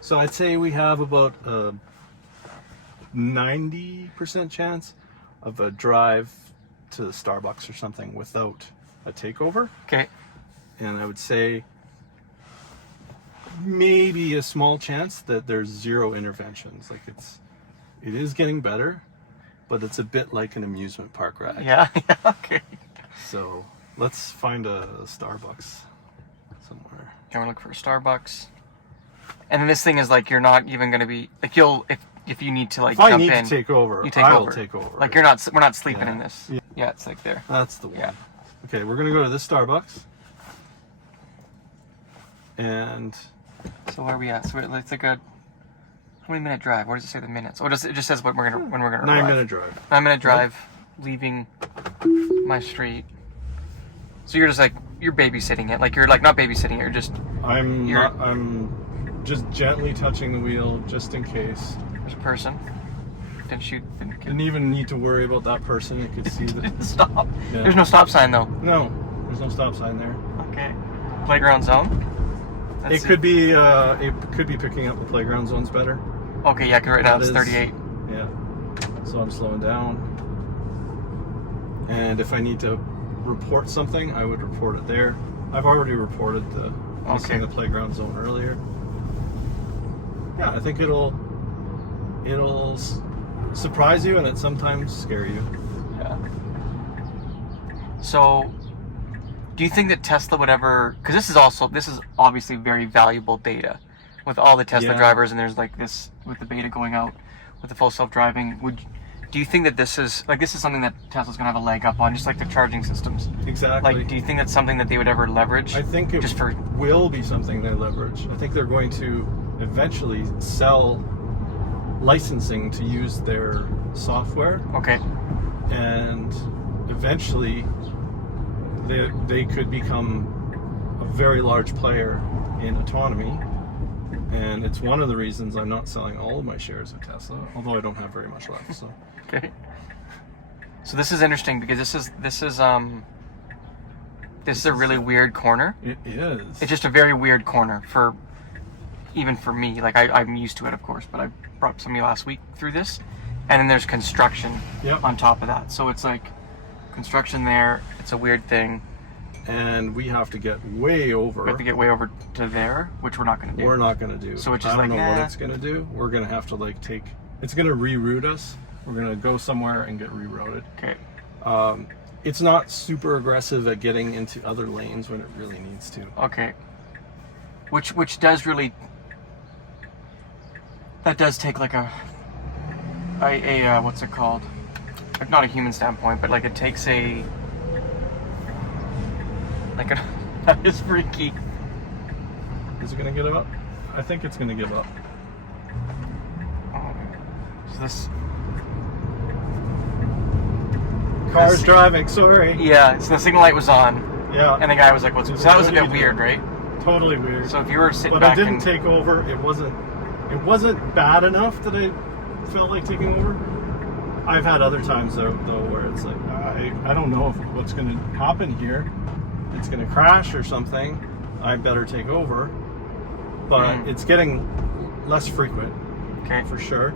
So I'd say we have about a 90% chance of a drive to the Starbucks or something without a takeover. Okay. And I would say maybe a small chance that there's zero interventions. Like it is getting better, but it's a bit like an amusement park ride. Yeah, okay. So let's find a Starbucks somewhere. Okay, we're looking for a Starbucks. And then this thing is like, you're not even going to be, like if you need to like if I jump need in. to take over, you take I over. will take over. Like we're not sleeping in this. Yeah. Yeah, it's like there. That's the one. Yeah. Okay, we're gonna go to this Starbucks. And So where are we at? So it's like a, how many minute drive? Where does it say the minutes? Or it just says when we're gonna arrive. 9-minute drive. 9-minute drive, leaving my street. So you're just like, you're babysitting it. Like you're like not babysitting it, you're just I'm just gently touching the wheel just in case. there's a person. Didn't even need to worry about that person. You could see the Stop. Yeah. There's no stop sign though. No, there's no stop sign there. Okay. Playground zone. It could be picking up the playground zones better. Okay, yeah, 'cause right now That it's is- 38. Yeah. So I'm slowing down. And if I need to report something, I would report it there. I've already reported missing the playground zone earlier. Yeah, I think it'll surprise you and it sometimes scare you. Yeah. So, do you think that Tesla would ever? Because this is obviously very valuable data with all the Tesla drivers, and there's like this with the beta going out with the full self-driving. Do you think that this is something that Tesla's gonna have a leg up on, just like the charging systems? Exactly. Like, do you think that's something that they would ever leverage? I think it will be something they leverage. I think they're going to eventually sell licensing to use their software. Okay. And eventually they could become a very large player in autonomy. And it's one of the reasons I'm not selling all of my shares of Tesla, although I don't have very much left. So. Okay. So this is interesting because this is a really weird corner. It is. It's just a very weird corner even for me. Like I'm used to it, of course, but I brought somebody last week through this, and then there's construction on top of that. So it's like construction there. It's a weird thing. And we have to get way over. We have to get way over to there, which we're not going to do. We're not going to do. So it's just I don't know what it's going to do. We're going to have to it's going to reroute us. We're going to go somewhere and get rerouted. Okay. It's not super aggressive at getting into other lanes when it really needs to. Okay. Which does really, that does take like a what's it called? Not a human standpoint, but like it takes that is freaky. Is it going to give up? I think it's going to give up. So this car's driving, sorry. Yeah, so the signal light was on. Yeah. And the guy was like, "What's?" So that was a bit weird, right? Totally weird. So if you were sitting but back, I didn't take over. It wasn't bad enough that I felt like taking over. I've had other times though where it's like I don't know what's going to happen here. It's going to crash or something. I better take over. But it's getting less frequent. Okay. For sure.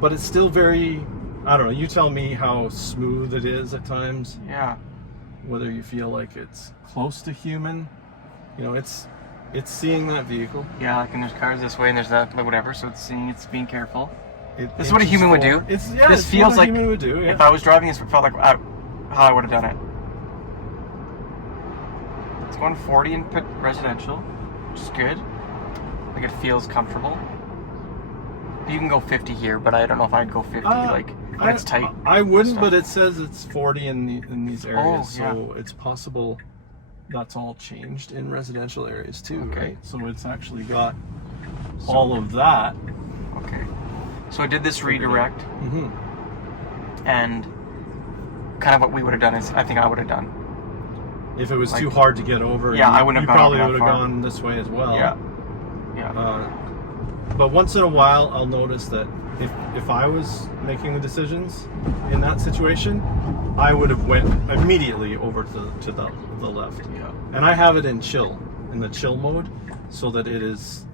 But it's still very. I don't know. You tell me how smooth it is at times. Yeah. Whether you feel like it's close to human. You know, it's seeing that vehicle. Yeah, like and there's cars this way and there's that whatever, so it's being careful. This is what a human would do. This feels like human would do, yeah. If I was driving, this felt like how I would have done it. It's going 40 in residential, which is good. Like it feels comfortable. You can go 50 here, but I don't know if I'd go 50. It's tight. I wouldn't, but it says it's 40 in these areas, yeah. so it's possible that's all changed in residential areas too, right? So it's actually got all of that. Okay. So I did this redirect, and kind of what we would have done is, I think I would have done. If it was too hard to get over, I wouldn't have gone probably would have gone this way as well. Yeah. But once in a while, I'll notice that if I was making the decisions in that situation, I would have went immediately over to the left. Yeah. And I have it in the chill mode, so that it is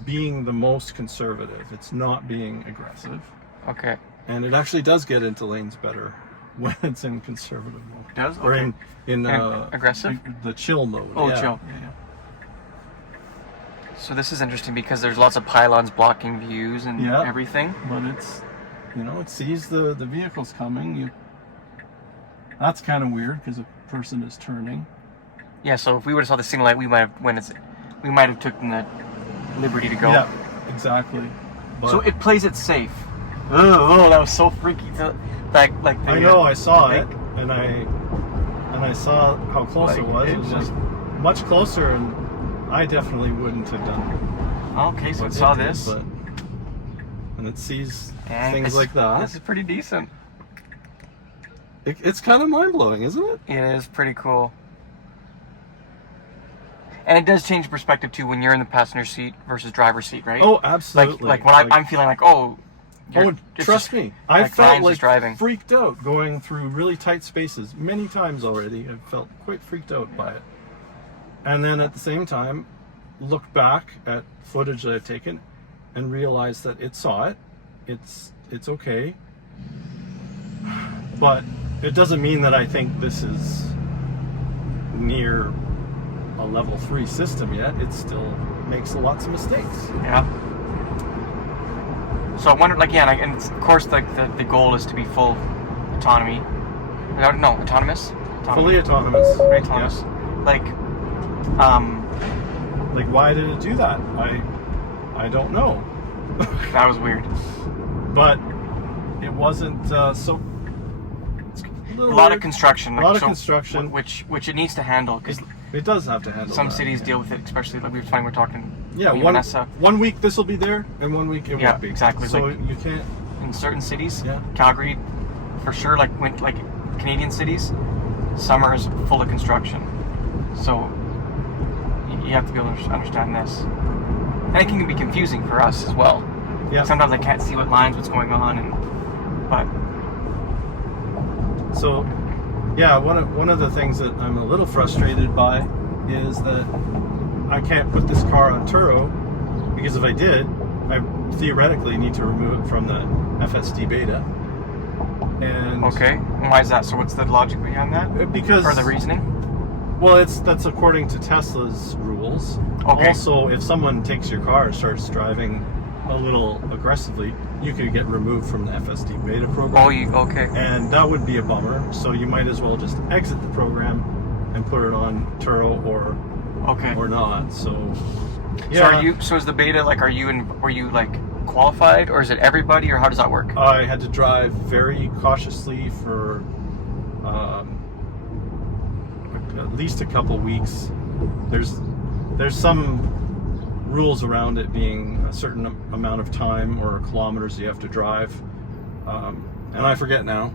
being the most conservative. It's not being aggressive. Okay. And it actually does get into lanes better when it's in conservative mode. It does? Or Okay. in aggressive? the chill mode. Oh, yeah. chill. Yeah. So this is interesting because there's lots of pylons blocking views and Yeah. everything. But it's, it sees the vehicles coming. That's kind of weird because a person is turning. Yeah, so if we would have saw the signal light, we might have taken the liberty to go. Yeah, exactly. But So it plays it safe. Oh, that was so freaky. I know, I saw it, and I saw how close it was. It was just much closer, and I definitely wouldn't have done. Okay, so what it saw did, this. and it sees And things like that. This is pretty decent. It's kind of mind blowing, isn't it? It is pretty cool. And it does change perspective too when you're in the passenger seat versus driver's seat, right? Oh, absolutely. Like when I'm feeling like, oh, trust me, I like felt Ryan's like just driving. freaked out going through really tight spaces many times already. I felt quite freaked out by it. And then at the same time, looked back at footage that I've taken and realized that it saw it. It's okay. But it doesn't mean that I think this is near a level 3 system yet. It still makes lots of mistakes. Yeah. So I wonder, like, yeah, and of course, like the goal is to be full autonomy. No, autonomous. Fully autonomous. Fully autonomous. Yeah. Like, why did it do that? I don't know. That was weird. But it wasn't so. A lot of construction. A lot of construction, which it needs to handle because it does have to handle. Some cities deal with it, especially like we're talking. Yeah, one week this will be there, and 1 week it won't be. Exactly. So like, you can't. In certain cities, yeah. Calgary, for sure. Like Canadian cities, summer is full of construction. So you have to be able to understand this, and it can be confusing for us as well. Yeah. Sometimes I can't see what's going on, but. So, yeah, one of the things that I'm a little frustrated by is that I can't put this car on Turo, because if I did, I theoretically need to remove it from the FSD Beta. And okay, and why is that? So what's the logic behind that? Because or the reasoning? Well, that's according to Tesla's rules. Okay. Also, if someone takes your car and starts driving a little aggressively, you could get removed from the FSD Beta program. Okay. And that would be a bummer. So you might as well just exit the program and put it on Turo or not. So yeah. So is the beta like? Were you like qualified, or is it everybody, or how does that work? I had to drive very cautiously for at least a couple weeks. There's some rules around it being a certain amount of time or kilometers you have to drive, and I forget now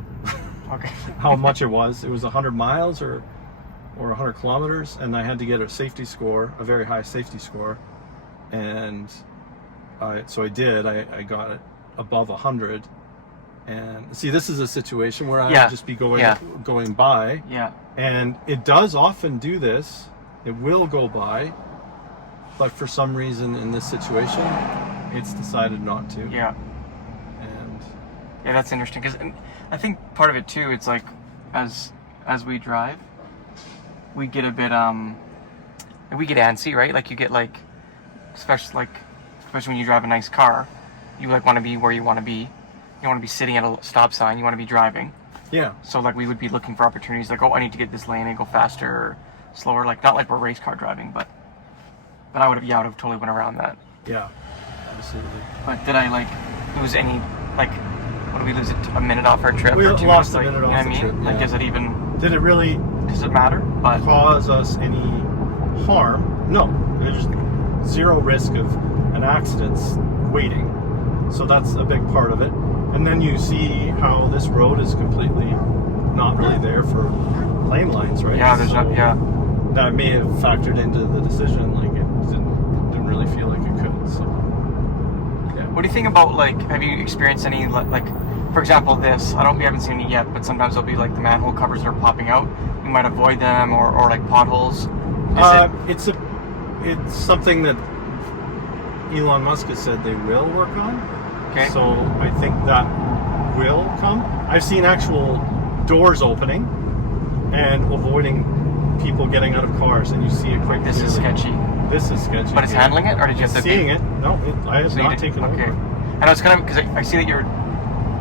how much it was. It was 100 miles or 100 kilometers, and I had to get a safety score, a very high safety score, and so I did. I got it above 100, and see, this is a situation where I would just be going by, and it does often do this. It will go by. But for some reason in this situation, it's decided not to. Yeah. And yeah, that's interesting because I think part of it too. It's like as we drive, we get a bit we get antsy, right? Like you get like, especially when you drive a nice car, you like want to be where you want to be. You don't want to be sitting at a stop sign. You want to be driving. Yeah. So like we would be looking for opportunities. Like, oh, I need to get this lane and go faster or slower. Like not like we're race car driving, but I would have totally went around that. Yeah, absolutely. But did I lose any, what did we lose, a minute off our trip? We or 2 lost minutes? a minute off the trip. Like, yeah. is it even... Did it really... Does it matter? Cause us any harm? No. There's zero risk of an accident waiting. So that's a big part of it. And then you see how this road is completely not really there for lane lines, right? Yeah, there's that may have factored into the decision. Like it didn't really feel like it could. So yeah. What do you think about have you experienced any for example this? We haven't seen it yet, but sometimes there'll be the manhole covers that are popping out. You might avoid them or potholes. It's something that Elon Musk has said they will work on. Okay. So I think that will come. I've seen actual doors opening and avoiding people getting out of cars, and you see it quite This is clearly. sketchy. This is sketchy. But it's handling it, or did you have to seeing it? No, I have So you not did- taken okay. over. I know it's kind of because I see that you're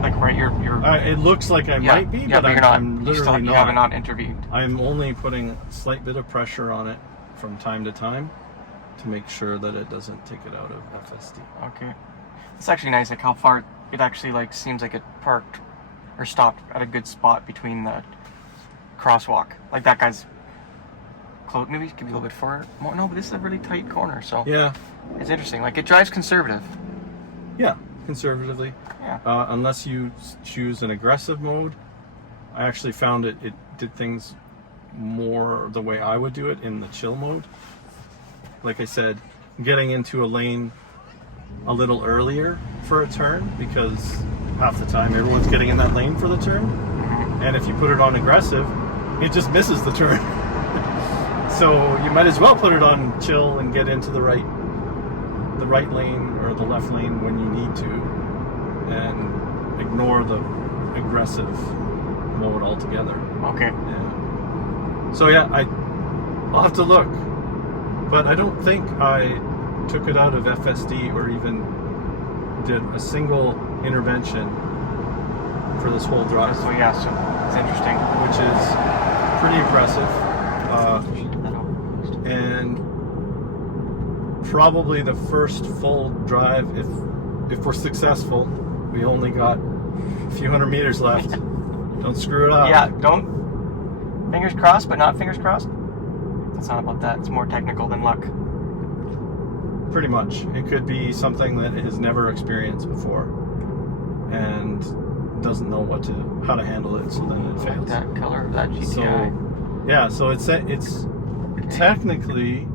like right. You're It looks like I might be, yeah, but you're not. I'm You still literally you not. haven't not intervened. I'm only putting a slight bit of pressure on it from time to time to make sure that it doesn't take it out of FSD. Okay. It's actually nice, like how far it actually like seems like it parked or stopped at a good spot between the crosswalk. Like that guy's close. Maybe give you a little bit further. No, but this is a really tight corner, so Yeah, it's interesting. Like it drives conservative. yeah, conservatively. Yeah. Unless you choose an aggressive mode. I actually found it did things more the way I would do it in the chill mode. Like I said, getting into a lane a little earlier for a turn, because half the time everyone's getting in that lane for the turn. And if you put it on aggressive, it just misses the turn. So you might as well put it on chill and get into the right lane or the left lane when you need to, and ignore the aggressive mode altogether. Okay. Yeah. So yeah, I'll have to look, but I don't think I took it out of FSD or even did a single intervention for this whole drive, So yeah, so it's interesting. which is pretty impressive. And probably the first full drive, if we're successful. We only got a few hundred meters left. Don't screw it up. Yeah, don't. Fingers crossed, but not fingers crossed. It's not about that. It's more technical than luck. Pretty much. It could be something that it has never experienced before and doesn't know how to handle it, so then it fails. That color of that GTI. So yeah, so it's technically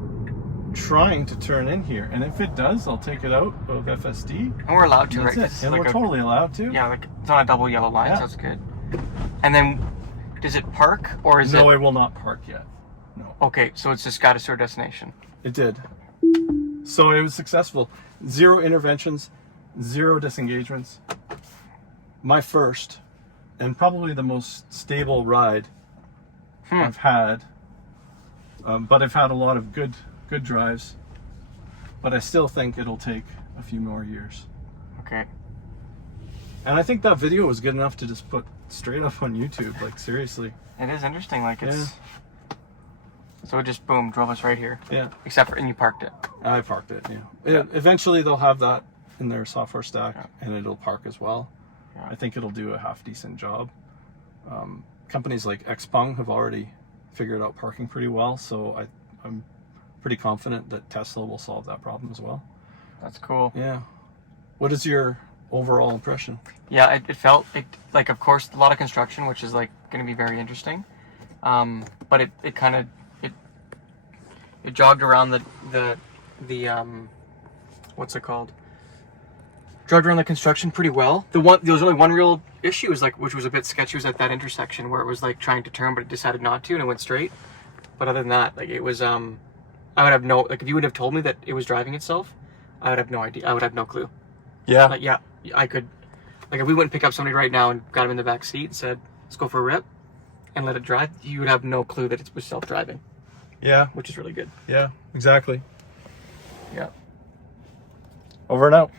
trying to turn in here, and if it does, I'll take it out of FSD. And we're allowed to, That's right? it. 'Cause And it's we're like totally allowed to. Yeah, like it's on a double yellow line, Yeah. so it's good. And then, does it park or is No, it? it will not park yet. No, Okay, so it's just got us to our destination. it did. So it was successful. 0 interventions, 0 disengagements. My first, and probably the most stable ride I've had. But I've had a lot of good drives. But I still think it'll take a few more years. Okay. And I think that video was good enough to just put straight up on YouTube. Like, seriously. It is interesting. Like it's. Yeah. So it just boom drove us right here. Yeah. Except for and you parked it. I parked it, yeah. Yeah. Eventually they'll have that in their software stack, Yeah. and it'll park as well. Yeah. I think it'll do a half decent job. Companies like Xpeng have already figured out parking pretty well, so I'm pretty confident that Tesla will solve that problem as well. That's cool. Yeah. What is your overall impression? Yeah, it felt like, of course, a lot of construction, which is like going to be very interesting. But it kind of it jogged around the what's it called? Jogged around the construction pretty well. There was only one real issue, which was a bit sketchy, was at that intersection where it was like trying to turn, but it decided not to, and it went straight. But other than that, like it was, I would have no, like if you would have told me that it was driving itself, I would have no idea. I would have no clue. Yeah. Like, yeah, I could, like if we went and pick up somebody right now and got him in the back seat and said, let's go for a rip and let it drive, you would have no clue that it was self-driving, Yeah. which is really good. Yeah, exactly. Yeah. Over and out.